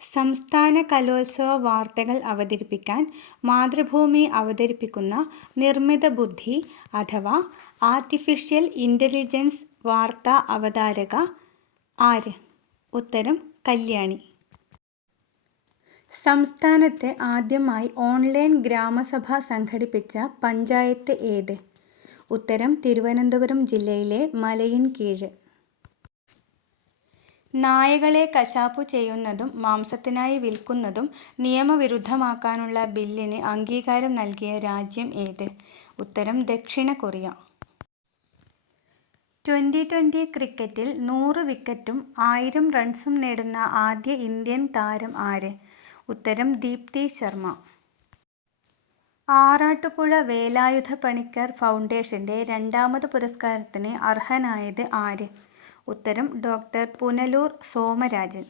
സംസ്ഥാന കലോത്സവ വാർത്തകൾ അവതരിപ്പിക്കാൻ മാതൃഭൂമി അവതരിപ്പിക്കുന്ന നിർമ്മിത ബുദ്ധി അഥവാ ആർട്ടിഫിഷ്യൽ ഇന്റലിജൻസ് വാർത്താ അവതാരക ആര്? ഉത്തരം കല്യാണി. സംസ്ഥാനത്ത് ആദ്യമായി ഓൺലൈൻ ഗ്രാമസഭ സംഘടിപ്പിച്ച പഞ്ചായത്ത് ഏത്? ഉത്തരം തിരുവനന്തപുരം ജില്ലയിലെ മലയിൻ മലയിൻകീഴ്. നായകളെ കശാപ്പു ചെയ്യുന്നതും മാംസത്തിനായി വിൽക്കുന്നതും നിയമവിരുദ്ധമാക്കാനുള്ള ബില്ലിന് അംഗീകാരം നൽകിയ രാജ്യം ഏത്? ഉത്തരം ദക്ഷിണ കൊറിയ. ട്വന്റി ട്വന്റി ക്രിക്കറ്റിൽ നൂറ് വിക്കറ്റും ആയിരം റൺസും നേടുന്ന ആദ്യ ഇന്ത്യൻ താരം ആര്? ഉത്തരം ദീപ്തി ശർമ്മ. ആറാട്ടുപുഴ വേലായുധ പണിക്കർ ഫൗണ്ടേഷന്റെ രണ്ടാമത് പുരസ്കാരത്തിന് അർഹനായത് ആര്? ഉത്തരം ഡോക്ടർ പുനലൂർ സോമരാജൻ